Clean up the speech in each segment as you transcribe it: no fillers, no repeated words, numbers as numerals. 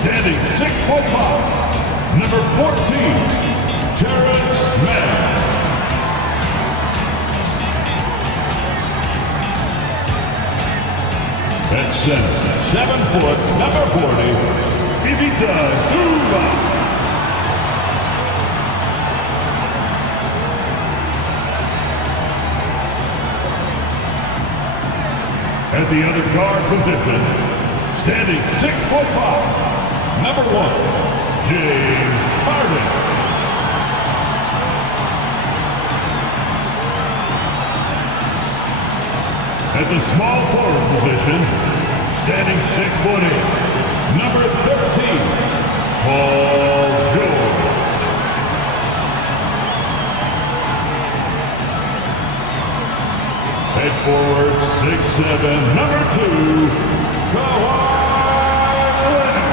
Standing 6'5", number 14, Terrence Mann. At center, 7 foot, number 40, Ivica Zubac. At the other guard position, standing 6'5", number 1, James Harden. At the small forward position, standing 6'8", number 13, Paul George. At forward, 6'7", number 2, Kawhi Leonard.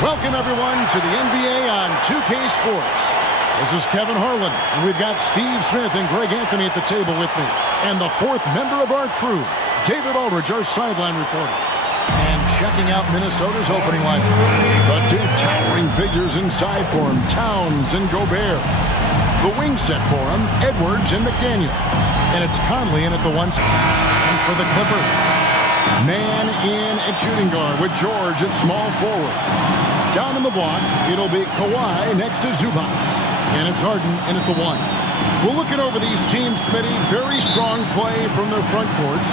Welcome, everyone, to the NBA on 2K Sports. This is Kevin Harlan, and we've got Steve Smith and Greg Anthony at the table with me. And the fourth member of our crew, David Aldridge, our sideline reporter. And checking out Minnesota's opening lineup, the two towering figures inside for him, Towns and Gobert. The wing set for him, Edwards and McDaniel. And it's Conley in at the 1 spot. And for the Clippers, man in at shooting guard with George at small forward. Down in the block, it'll be Kawhi next to Zubac. And it's Harden in at the 1. We're looking over these teams, Smitty. Very strong play from their front courts.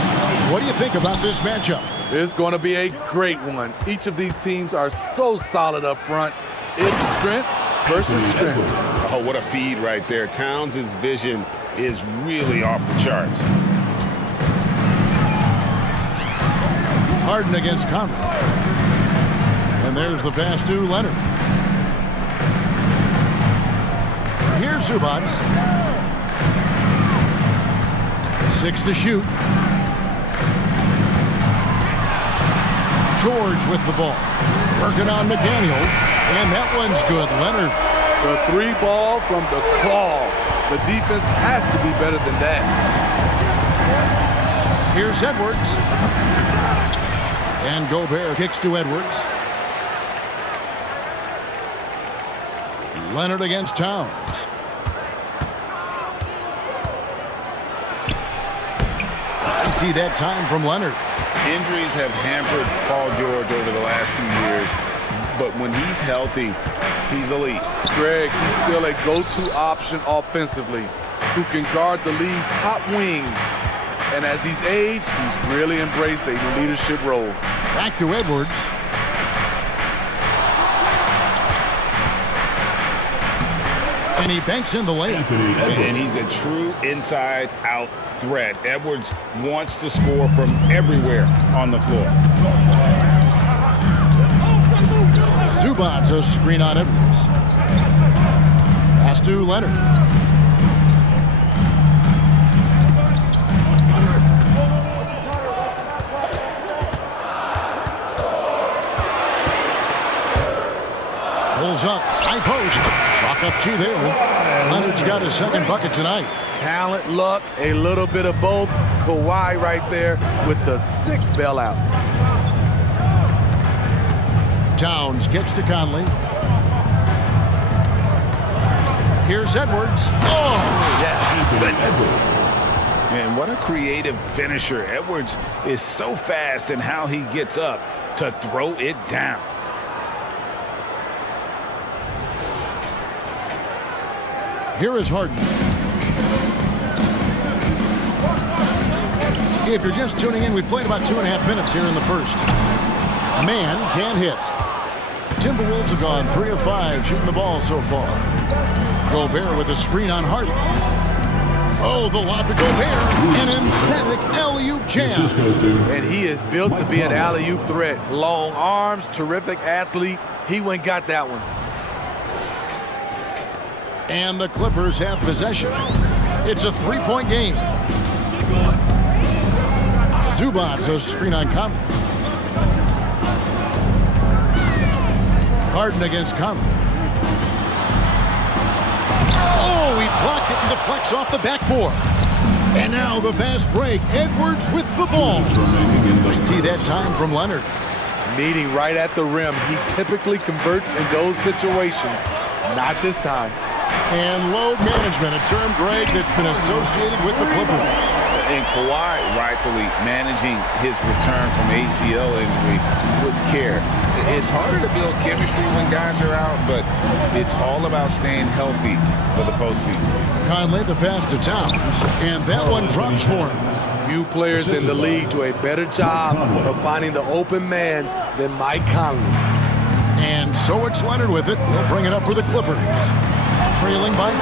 What do you think about this matchup? It's going to be a great one. Each of these teams are so solid up front. It's strength versus strength. Oh, what a feed right there. Towns' vision is really off the charts. Harden against Conley. And there's the pass to Leonard. Here's Zubac. 6 to shoot. George with the ball. Working on McDaniels. And that one's good. Leonard. The 3 ball from the claw. The defense has to be better than that. Here's Edwards. And Gobert kicks to Edwards. Leonard against Towns. Empty that time from Leonard. Injuries have hampered Paul George over the last few years, but when he's healthy, he's elite. Greg, he's still a go-to option offensively, who can guard the league's top wings. And as he's aged, he's really embraced a leadership role. Back to Edwards. And he banks in the layup. And he's a true inside-out threat. Edwards wants to score from everywhere on the floor. Zubac, a screen on Edwards. Pass to Leonard. Pulls up, high post. Chalk up 2 there. Leonard's got his second bucket tonight. Talent, luck, a little bit of both. Kawhi right there with the sick bailout. Towns gets to Conley. Here's Edwards. Oh, Yes. And what a creative finisher. Edwards is so fast in how he gets up to throw it down. Here is Harden. If you're just tuning in, we've played about 2.5 minutes here in the first. Man can't hit. Timberwolves have gone 3 of 5 shooting the ball so far. Gobert with a screen on Harden. Oh, the lob to Gobert. An emphatic alley-oop jam. And he is built to be an alley-oop threat. Long arms, terrific athlete. He went and got that one. And the Clippers have possession. It's a 3-point game. Zubac, a screen on Conley. Harden against Conley. Oh, he blocked it and deflects off the backboard. And now the fast break. Edwards with the ball. Big T that time from Leonard. Meeting right at the rim. He typically converts in those situations. Not this time. And load management, a term, Greg, that's been associated with the Clippers. And Kawhi rightfully managing his return from ACL injury with care. It's harder to build chemistry when guys are out, but it's all about staying healthy for the postseason. Conley the pass to Towns, and that one drops for him. Few players in the league do a better job of finding the open man than Mike Conley. And so it's Leonard with it. He'll bring it up for the Clippers. Trailing by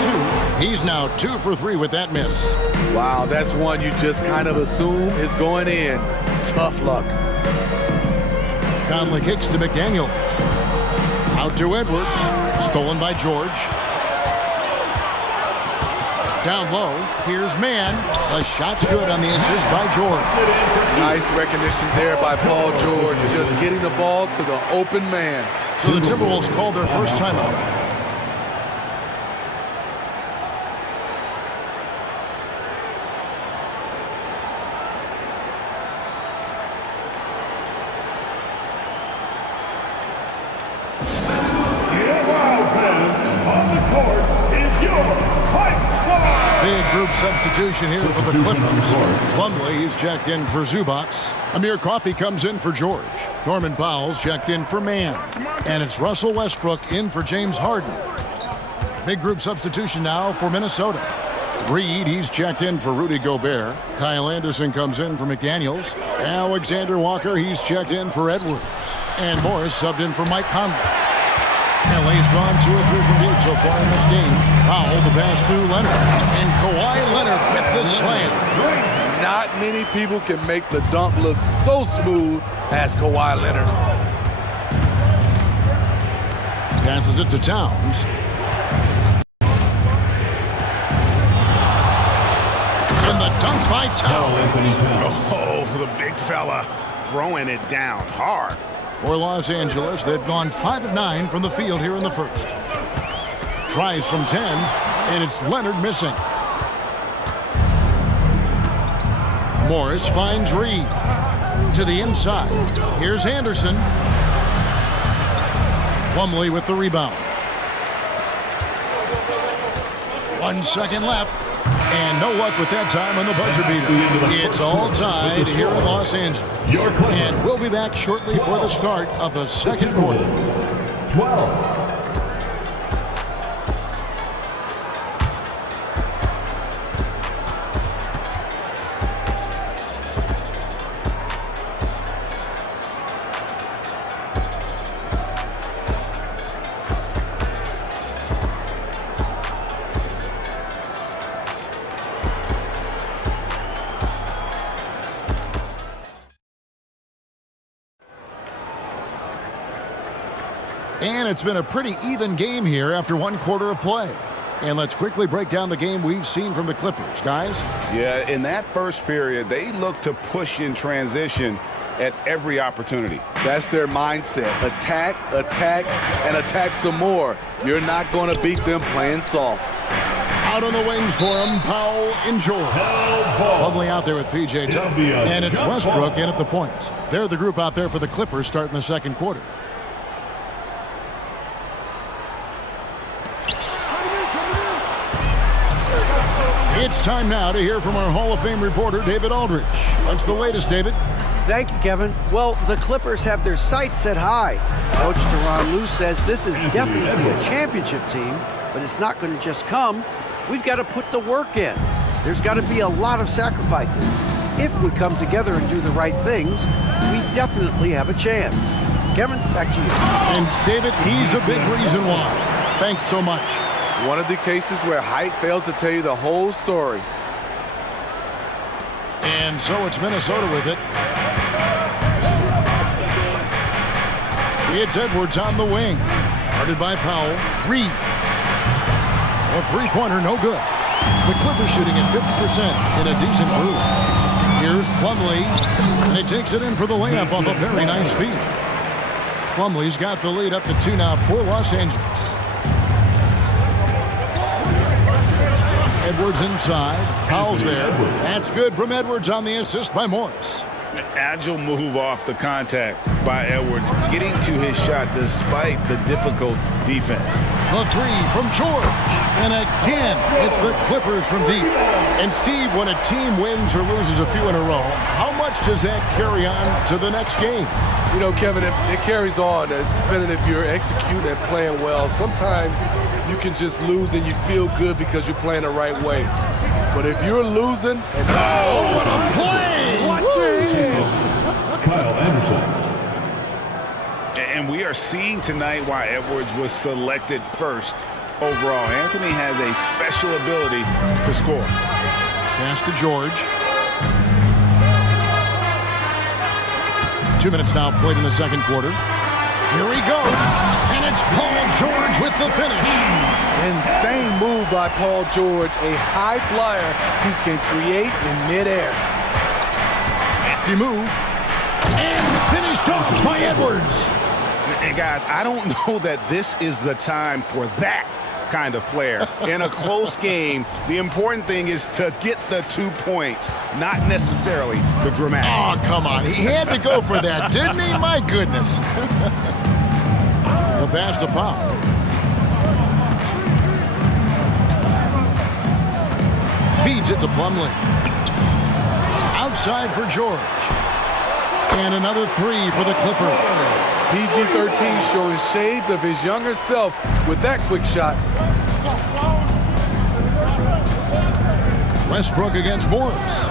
2. He's now 2 for 3 with that miss. Wow, that's one you just kind of assume is going in. Tough luck. Conley kicks to McDaniels. Out to Edwards. Stolen by George. Down low. Here's Mann. The shot's good on the assist by George. Nice recognition there by Paul George. Just getting the ball to the open man. So the Timberwolves called their first timeout. Group substitution here for the Clippers. Plumlee, he's checked in for Zubats. Amir Coffey comes in for George. Norman Powell's checked in for Mann. And it's Russell Westbrook in for James Harden. Big group substitution now for Minnesota. Reed, he's checked in for Rudy Gobert. Kyle Anderson comes in for McDaniels. Alexander Walker, he's checked in for Edwards. And Morris subbed in for Mike Conley. LA's gone 2 or 3 from deep so far in this game. Powell the pass to Leonard. And Kawhi Leonard with the slam. Not many people can make the dunk look so smooth as Kawhi Leonard. Passes it to Towns. And the dunk by Towns. Oh, the big fella throwing it down hard. For Los Angeles, they've gone 5 of 9 from the field here in the first. Tries from 10, and it's Leonard missing. Morris finds Reed. To the inside. Here's Anderson. Plumlee with the rebound. 1 second left. And no luck with that time on the buzzer beater. It's all tied here in Los Angeles. And we'll be back shortly for the start of the second quarter. 12. And it's been a pretty even game here after 1 quarter of play. And let's quickly break down the game we've seen from the Clippers, guys. Yeah, in that first period, they looked to push in transition at every opportunity. That's their mindset. Attack, attack, and attack some more. You're not going to beat them playing soft. Out on the wings for him, Powell and George. Plumlee out there with P.J. Tucker. And it's Westbrook in at the point. They're the group out there for the Clippers starting the second quarter. It's time now to hear from our Hall of Fame reporter, David Aldridge. What's the latest, David? Thank you, Kevin. Well, the Clippers have their sights set high. Coach Tyronn Lue says this is definitely a championship team, but it's not going to just come. We've got to put the work in. There's got to be a lot of sacrifices. If we come together and do the right things, we definitely have a chance. Kevin, back to you. And David, he's a big reason why. Thanks so much. One of the cases where height fails to tell you the whole story. And so it's Minnesota with it. It's Edwards on the wing. Guarded by Powell. Reed. A three-pointer, no good. The Clippers shooting at 50% in a decent group. Here's Plumlee. And he takes it in for the layup off a very nice feed. Plumlee's got the lead up to 2 now for Los Angeles. Edwards inside. Powell's there. That's good from Edwards on the assist by Morris. An agile move off the contact by Edwards, getting to his shot despite the difficult defense. The three from George. And again, it's the Clippers from deep. And Steve, when a team wins or loses a few in a row, how much does that carry on to the next game? You know, Kevin, it carries on. It's depending if you're executing and playing well. Sometimes you can just lose and you feel good because you're playing the right way. But if you're losing and what a play! Watch your hands. Kyle Anderson. And we are seeing tonight why Edwards was selected first overall. Anthony has a special ability to score. Pass to George. 2 minutes now played in the second quarter. Here he goes. And it's Paul George with the finish. Insane move by Paul George, a high flyer who can create in midair. Hefty move. And finished off by Edwards. And guys, I don't know that this is the time for that kind of flair. In a close game, the important thing is to get the 2 points, not necessarily the dramatics. Oh, come on. He had to go for that, didn't he? My goodness. The pass to Powell. Feeds it to Plumlee. Outside for George. And another three for the Clippers. PG-13 showing shades of his younger self with that quick shot. Westbrook against Morris.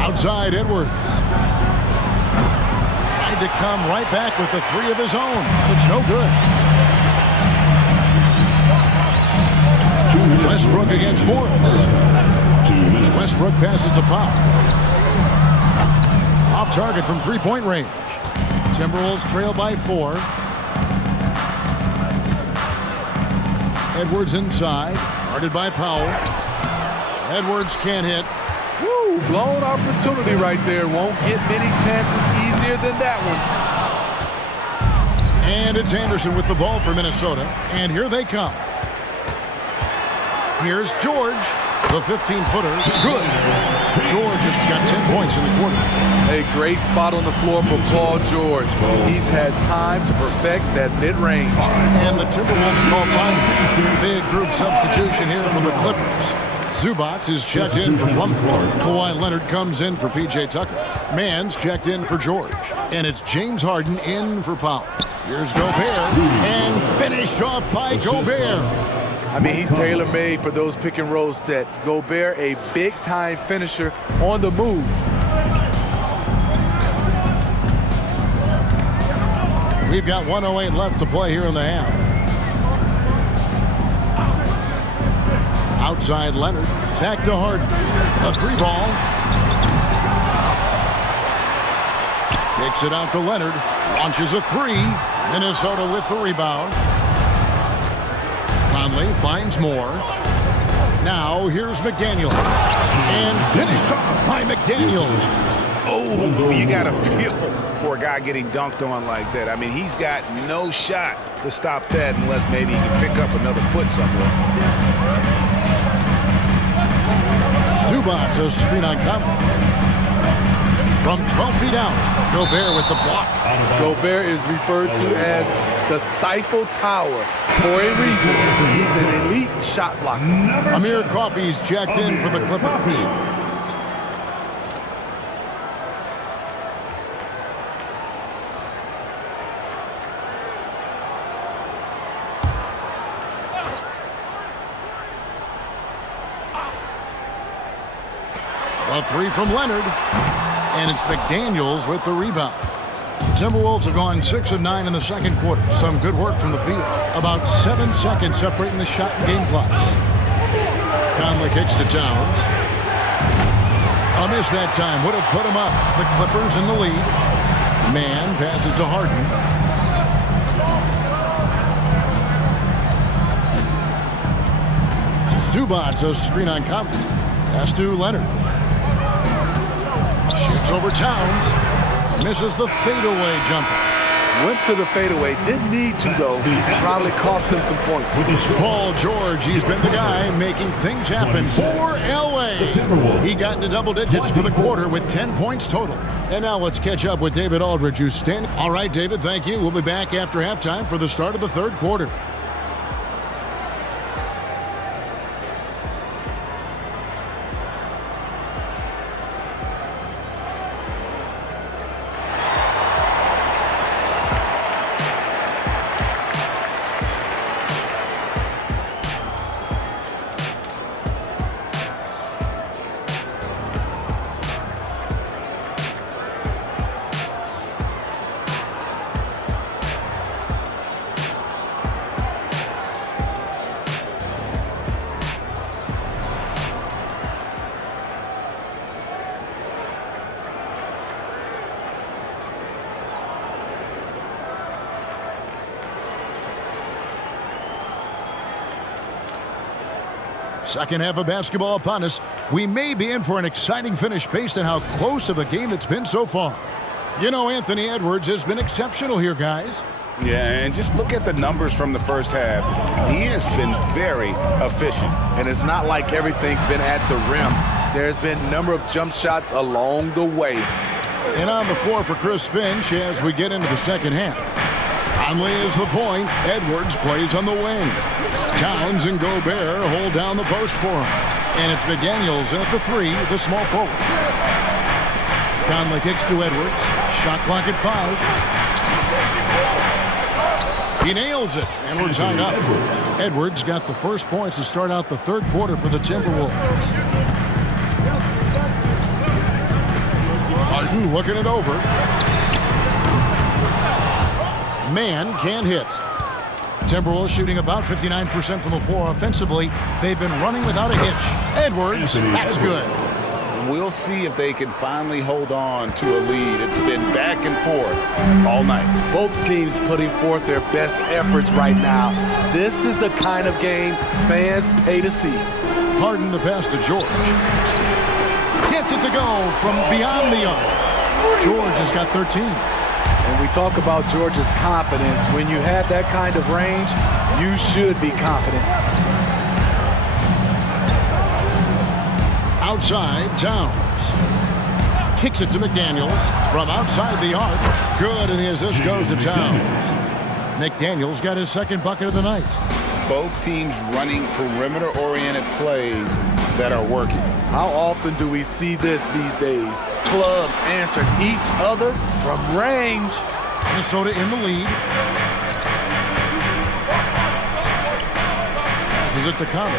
Outside Edwards. Tried to come right back with the three of his own. It's no good. Westbrook against Morris. Westbrook passes to Powell. Off target from three-point range. Timberwolves trail by 4. Edwards inside. Guarded by Powell. Edwards can't hit. Woo, blown opportunity right there. Won't get many chances easier than that one. And it's Anderson with the ball for Minnesota. And here they come. Here's George. The 15-footer. Good. George has got 10 points in the quarter. A great spot on the floor for Paul George. He's had time to perfect that mid-range. And the Timberwolves call time. Big group substitution here from the Clippers. Zubac is checked in for Plumlee. Kawhi Leonard comes in for P.J. Tucker. Mann's checked in for George. And it's James Harden in for Powell. Here's Gobert. And finished off by Gobert. I mean, he's tailor-made for those pick-and-roll sets. Gobert, a big-time finisher on the move. We've got 1:08 left to play here in the half. Outside Leonard. Back to Harden. A 3-ball. Kicks it out to Leonard. Launches a 3. Minnesota with the rebound. Conley finds more. Now here's McDaniel. And finished off by McDaniel. Oh, you got to feel for a guy getting dunked on like that. I mean, he's got no shot to stop that unless maybe he can pick up another foot somewhere. Zubac, a screen on Conley. From 12 feet out, Gobert with the block. Gobert is referred to as the Stifle Tower for a reason. He's an elite shot blocker. Amir Coffey's checked in for the Clippers. A 3 from Leonard. And it's McDaniels with the rebound. The Timberwolves have gone 6 of 9 in the second quarter. Some good work from the field. About 7 seconds separating the shot and game clocks. Conley kicks to Towns. A miss that time would have put him up. The Clippers in the lead. Mann passes to Harden. Zubac, a screen on Conley. Pass to Leonard. Shoots over Towns. Misses the fadeaway jumper. Went to the fadeaway. Didn't need to, though. Probably cost him some points. Paul George, he's been the guy making things happen for LA. He got into double digits for the quarter with 10 points total. And now let's catch up with David Aldridge, who's standing. All right, David, thank you. We'll be back after halftime for the start of the third quarter. Second half of basketball upon us. We may be in for an exciting finish based on how close of a game it's been so far. You know, Anthony Edwards has been exceptional here, guys. Yeah, and just look at the numbers from the first half. He has been very efficient. And it's not like everything's been at the rim. There's been a number of jump shots along the way. And on the floor for Chris Finch as we get into the second half. Conley is the point. Edwards plays on the wing. Towns and Gobert hold down the post for him. And it's McDaniels at the three, the small forward. Conley kicks to Edwards. Shot clock at 5. He nails it, and we're tied up. Edwards got the first points to start out the third quarter for the Timberwolves. Harden looking it over. Man can't hit. Timberwolves shooting about 59% from the floor offensively. They've been running without a hitch. Edwards, that's good. We'll see if they can finally hold on to a lead. It's been back and forth all night. Both teams putting forth their best efforts right now. This is the kind of game fans pay to see. Harden the pass to George. Gets it to go from beyond the arc. George has got 13. And we talk about George's confidence. When you have that kind of range, you should be confident. Outside, Towns. Kicks it to McDaniels from outside the arc. Good, and the assist goes to Towns. McDaniels got his second bucket of the night. Both teams running perimeter-oriented plays that are working. How often do we see this these days? Clubs answering each other from range. Minnesota in the lead. Passes it to Conley.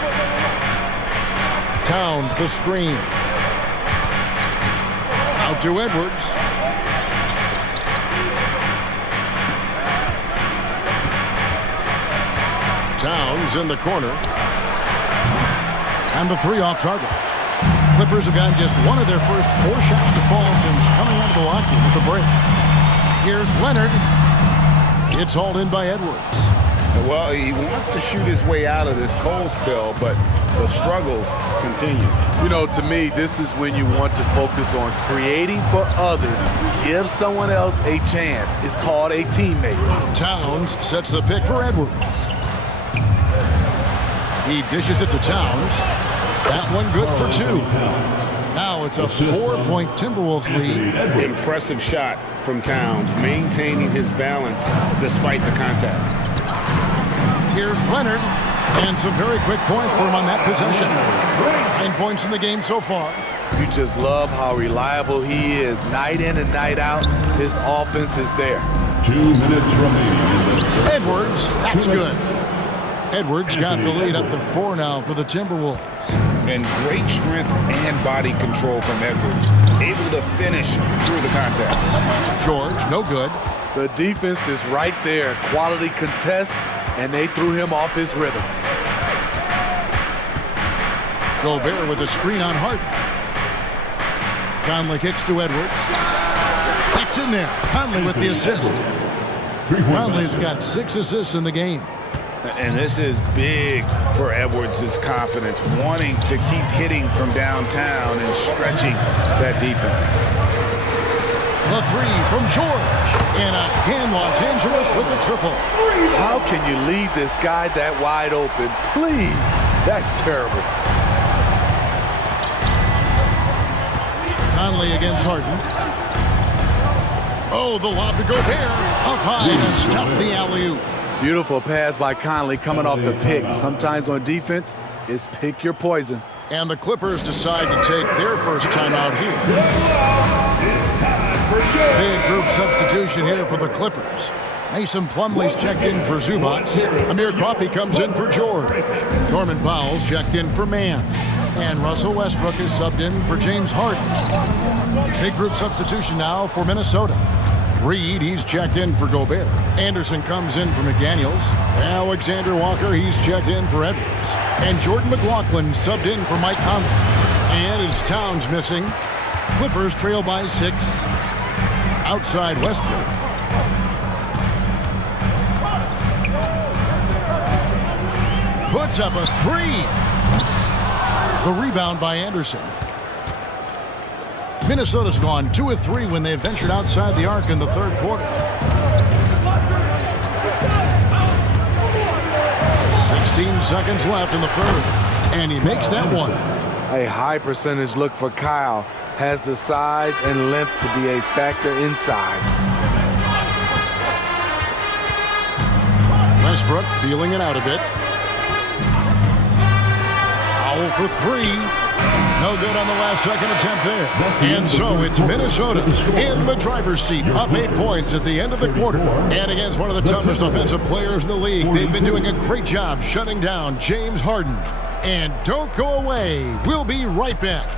Towns the screen. Out to Edwards. Towns in the corner. And the three off target. Clippers have gotten just one of their first 4 shots to fall since coming out of the locker room at the break. Here's Leonard. It's hauled in by Edwards. Well, he wants to shoot his way out of this cold spell, but the struggles continue. You know, to me, this is when you want to focus on creating for others. Give someone else a chance. It's called a teammate. Towns sets the pick for Edwards. He dishes it to Towns. That one good for 2. Now it's a 4-point Timberwolves lead. Impressive shot from Towns, maintaining his balance despite the contact. Here's Leonard. And some very quick points for him on that possession. 9 points in the game so far. You just love how reliable he is. Night in and night out, his offense is there. 2 minutes remaining. Edwards, that's good. Edwards got the lead up to 4 now for the Timberwolves. And great strength and body control from Edwards. Able to finish through the contact. George, no good. The defense is right there. Quality contest, and they threw him off his rhythm. Gobert with a screen on Harden. Conley kicks to Edwards. That's in there. Conley with the assist. Conley's got 6 assists in the game. And this is big for Edwards' confidence, wanting to keep hitting from downtown and stretching that defense. The 3 from George. And again, Los Angeles with the triple. How can you leave this guy that wide open? Please. That's terrible. Conley against Harden. Oh, the lob to Gobert. Up high to stuff the alley-oop. Beautiful pass by Conley coming off the pick. Sometimes on defense, it's pick your poison. And the Clippers decide to take their first timeout here. Big group substitution here for the Clippers. Mason Plumlee's checked in for Zubac. Amir Coffey comes in for George. Norman Powell's checked in for Mann. And Russell Westbrook is subbed in for James Harden. Big group substitution now for Minnesota. Reed, he's checked in for Gobert. Anderson comes in for McDaniels. Alexander Walker, he's checked in for Edwards. And Jordan McLaughlin subbed in for Mike Conley. And it's Towns missing. Clippers trail by 6. Outside Westbrook. Puts up a 3. The rebound by Anderson. Minnesota's gone 2 of 3 when they ventured outside the arc in the third quarter. 16 seconds left in the third. And he makes that one. A high percentage look for Kyle. Has the size and length to be a factor inside. Westbrook feeling it out a bit. Foul for 3. No good on the last second attempt there. And so it's Minnesota in the driver's seat, up 8 points at the end of the quarter. And against one of the toughest offensive players in the league, they've been doing a great job shutting down James Harden. And don't go away. We'll be right back.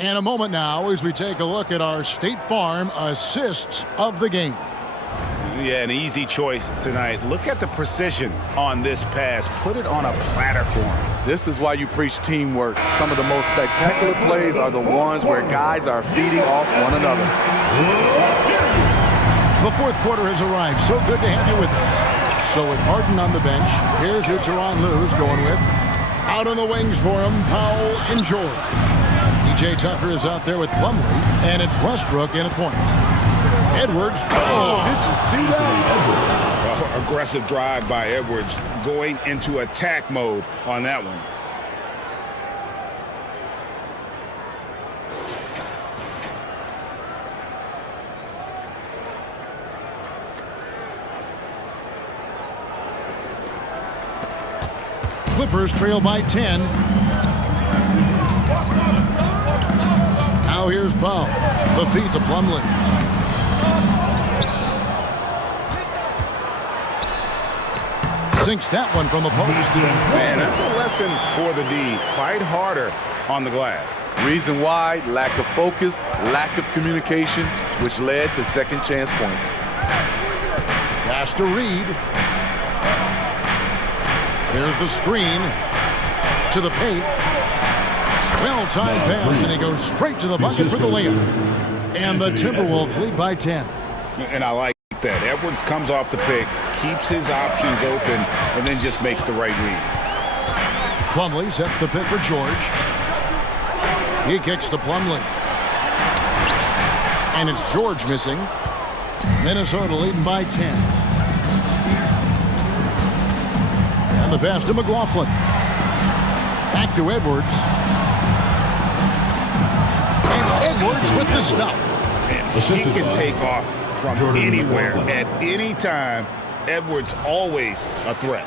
And a moment now as we take a look at our State Farm assists of the game. Yeah, an easy choice tonight. Look at the precision on this pass. Put it on a platter for him. This is why you preach teamwork. Some of the most spectacular plays are the ones where guys are feeding off one another. The fourth quarter has arrived. So good to have you with us. So with Harden on the bench, here's who Tyronn Lue's going with. Out on the wings for him, Powell and George. P.J. Tucker is out there with Plumlee, and it's Westbrook in a point. Edwards. Oh, did you see that? Aggressive drive by Edwards, going into attack mode on that one. Clippers trail by 10. Now here's Powell. The feed to Plumlee. Sinks that one from the post. Man, that's a lesson for the D. Fight harder on the glass. Reason why, lack of focus, lack of communication, which led to second chance points. Pass to Reed. There's the screen to the paint. Well-timed pass, and he goes straight to the bucket for the layup. And the Timberwolves lead by 10. And I like that. Edwards comes off the pick, keeps his options open, and then just makes the right read. Plumlee sets the pick for George. He kicks to Plumlee. And it's George missing. Minnesota leading by 10. And the pass to McLaughlin. Back to Edwards. Edwards with the stuff. And he can take off from anywhere at any time. Edwards always a threat.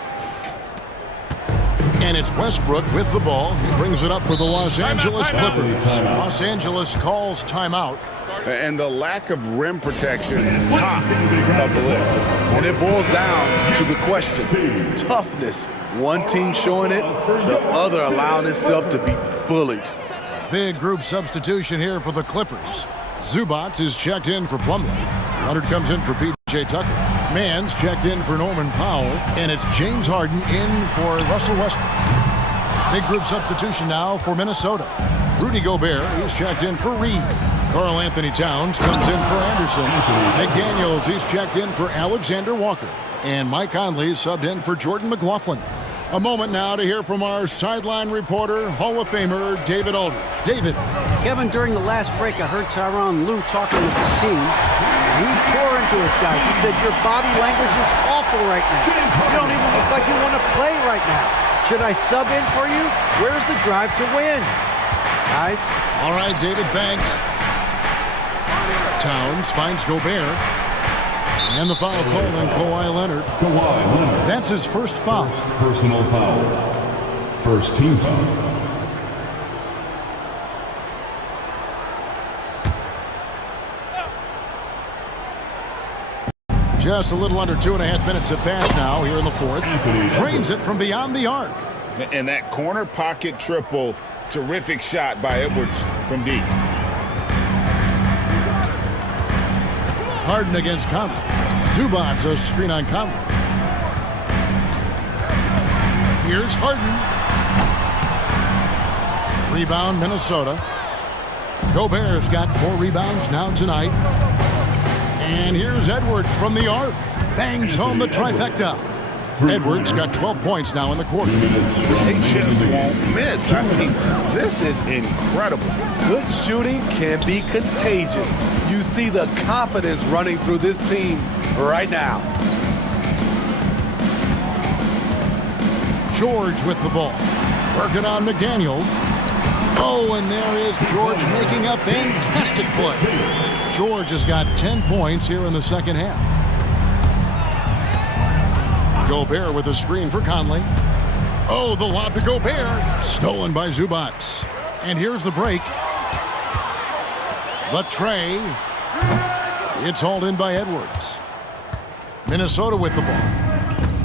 And it's Westbrook with the ball. He brings it up for the Los Angeles Clippers. Los Angeles calls timeout. And the lack of rim protection, top of the list. And it boils down to the question. Toughness. One team showing it, the other allowing itself to be bullied. Big group substitution here for the Clippers. Zubac is checked in for Plumlee. Leonard comes in for P.J. Tucker. Mann's checked in for Norman Powell. And it's James Harden in for Russell Westbrook. Big group substitution now for Minnesota. Rudy Gobert is checked in for Reed. Karl Anthony Towns comes in for Anderson. McDaniels is checked in for Alexander Walker. And Mike Conley subbed in for Jordan McLaughlin. A moment now to hear from our sideline reporter, Hall of Famer David Aldridge. David. Kevin, during the last break, I heard Tyronn Lue talking with his team. He tore into his guys. He said, your body language is awful right now. You don't even look like you want to play right now. Should I sub in for you? Where's the drive to win? Guys? All right, David, thanks. Towns finds Gobert. And the foul called on Kawhi Leonard. Kawhi Leonard. That's his first foul. Personal foul. First team foul. Just a little under 2.5 minutes have passed now here in the fourth. Drains it from beyond the arc. And that corner pocket triple, terrific shot by Edwards from deep. Harden against Conley. Zubac's a screen on Conley. Here's Harden. Rebound, Minnesota. Gobert's got 4 rebounds now tonight. And here's Edwards from the arc. Bangs home the trifecta. Edwards got 12 points now in the quarter. They just won't miss. I mean, this is incredible. Good shooting can be contagious. You see the confidence running through this team right now. George with the ball. Working on McDaniels. Oh, and there is George making a fantastic play. George has got 10 points here in the second half. Gobert with a screen for Conley. Oh, the lob to Gobert. Stolen by Zubac. And here's the break. The tray. It's hauled in by Edwards. Minnesota with the ball.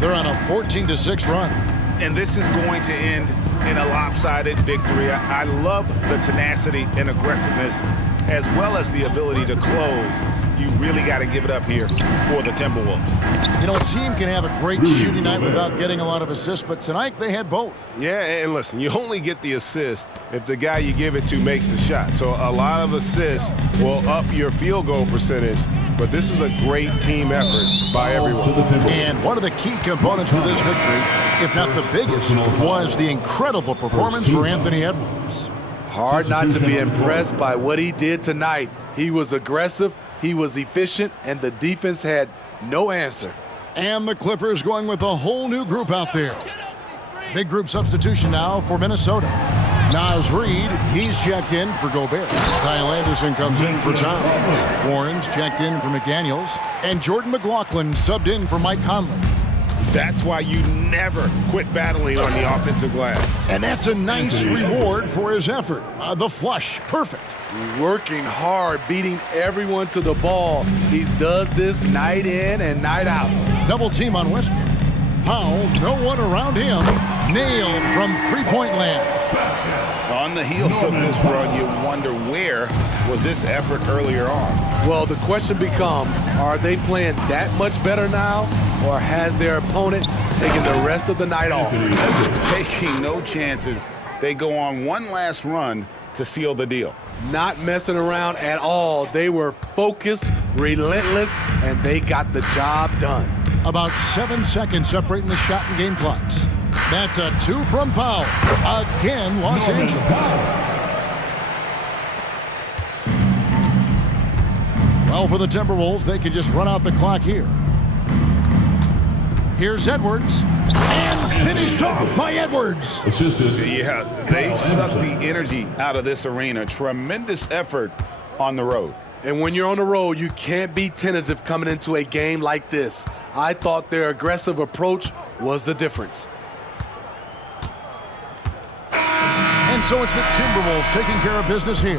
They're on a 14-6 run. And this is going to end in a lopsided victory. I love the tenacity and aggressiveness as well as the ability to close. You really got to give it up here for the Timberwolves. You know, a team can have a great shooting night without getting a lot of assists, but tonight they had both. Yeah, and listen, you only get the assist if the guy you give it to makes the shot. So a lot of assists will up your field goal percentage, but this was a great team effort by everyone. And one of the key components to this victory, if not the biggest, was the incredible performance for Anthony Edwards. Hard not to be impressed by what he did tonight. He was aggressive, he was efficient, and the defense had no answer. And the Clippers going with a whole new group out there. Big group substitution now for Minnesota. Naz Reid, he's checked in for Gobert. Kyle Anderson comes in for Towns. Warren's checked in for McDaniels. And Jordan McLaughlin subbed in for Mike Conley. That's why you never quit battling on the offensive glass. And that's a nice reward for his effort. The flush, perfect. Working hard, beating everyone to the ball. He does this night in and night out. Double team on Westbrook. Powell, no one around him. Nailed from three-point land. On the heels of this run, you wonder where was this effort earlier on? Well, the question becomes, are they playing that much better now, or has their opponent taken the rest of the night off? Taking no chances, they go on one last run to seal the deal. Not messing around at all. They were focused, relentless, and they got the job done. About 7 seconds separating the shot and game clocks. That's a 2 from Powell. Again, Los Angeles. Well, for the Timberwolves, they can just run out the clock here. Here's Edwards. And finished off by Edwards. Yeah, they sucked the energy out of this arena. Tremendous effort on the road. And when you're on the road, you can't be tentative coming into a game like this. I thought their aggressive approach was the difference. And so it's the Timberwolves taking care of business here.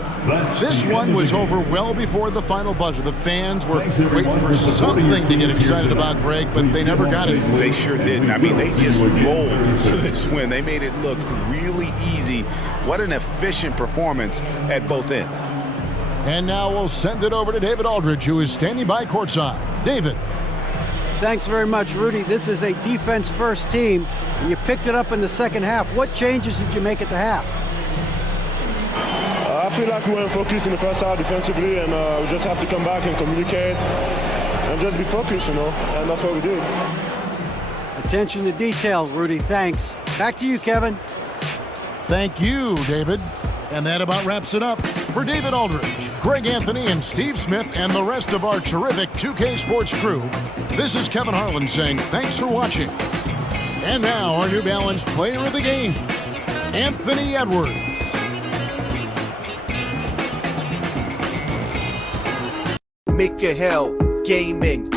This one was over well before the final buzzer. The fans were waiting for something to get excited about, Greg, but they never got it. They sure didn't. I mean, they just rolled to this win. They made it look really easy. What an efficient performance at both ends. And now we'll send it over to David Aldridge, who is standing by courtside. David. Thanks very much, Rudy. This is a defense-first team. and you picked it up in the second half. What changes did you make at the half? I feel like we weren't focused in the first half defensively, and we just have to come back and communicate and just be focused, and that's what we did. Attention to detail, Rudy. Thanks. Back to you, Kevin. Thank you, David. And that about wraps it up. For David Aldridge, Greg Anthony, and Steve Smith, and the rest of our terrific 2K Sports crew, this is Kevin Harlan saying thanks for watching. And now, our New Balance player of the game, Anthony Edwards. Make your hell gaming.